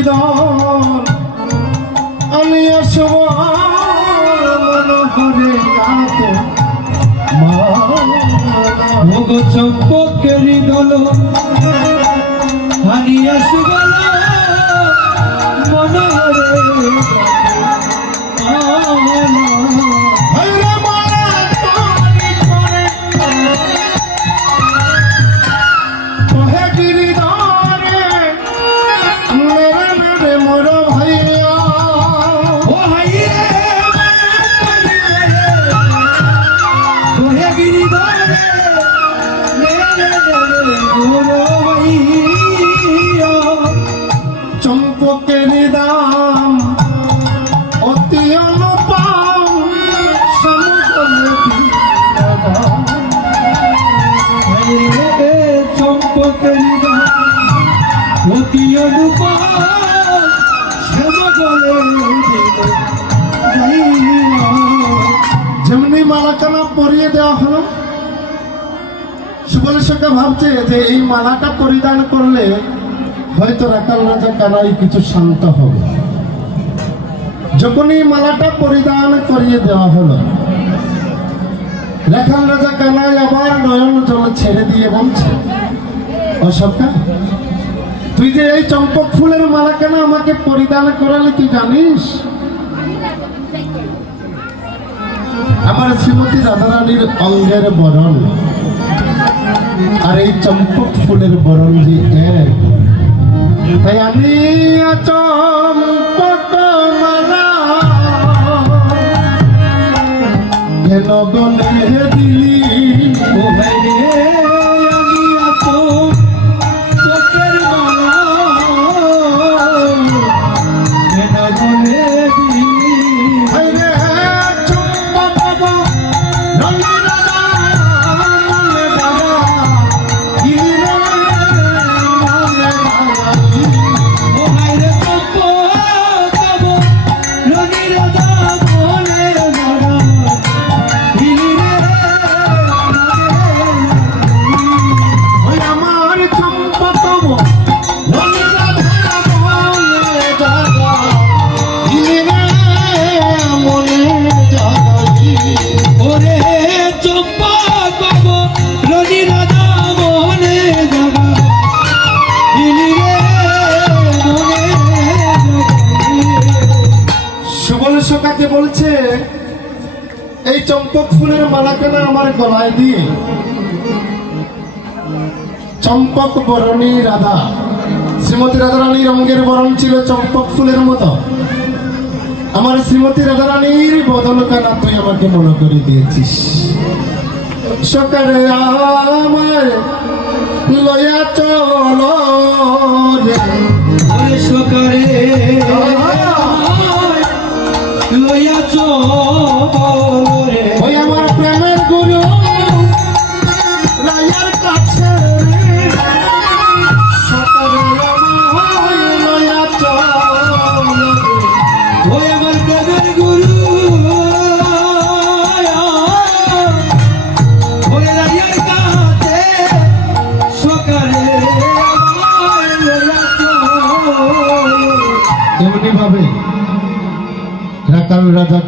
গিরিধর আমি আসব মনোহরে গাতে ভোগ চম্পকেরি দল হারিয়া সুবল মনোহরে চম্পকের দাম অতি অনুপম চম্পকের দাম অতি অনুপম যেমনি মালাখানা পরিয়ে দেওয়া হলো, সুবলের সঙ্গে ভাবছে যে এই মালাটা পরিধান করলে হয়তো রাখাল রাজা কানাই কিছু শান্ত হবে। যখনই মালাটা পরিধান করিয়ে দেওয়া হলো, রাখাল রাজা কানাই আবার নয়ন জল ছেড়ে দিয়ে বলছে, অশোকা তুই যে এই চম্পক ফুলের মালা কেন আমাকে পরিধান করালে তুই জানিস? আমার শ্রীমতী রাধারানীর অঙ্গের বরণ আর এই চম্পক ফুলের বরণ যে এক, তাই আমি চম্পক মালা কেন গলে দিলি ও ভাই রে আমি আছো চোখের মালা কেন গলে দিলি কাকে বলছে এই চম্পক ফুলের মালা কেন আমার গলায় দিয়ে? চম্পক বরণী রাধা, শ্রীমতী রাধারানীর অঙ্গের বরণ ছিল চম্পক ফুলের মতো। আমার শ্রীমতী রাধারানীর বদন কানা তুই আমাকে মনে করে দিয়েছিস। সকালে আমার লয়া চল রে সকালে লইয়া চলে ওই আমার প্রেমের গুরু রায়ার কাছে সকালে লইয়া চলে ওই আমার প্রেমের গুরু ওই রায়ার কাছে সকালে লইয়া চলে। এমনি ভাবে রাখাল রাজা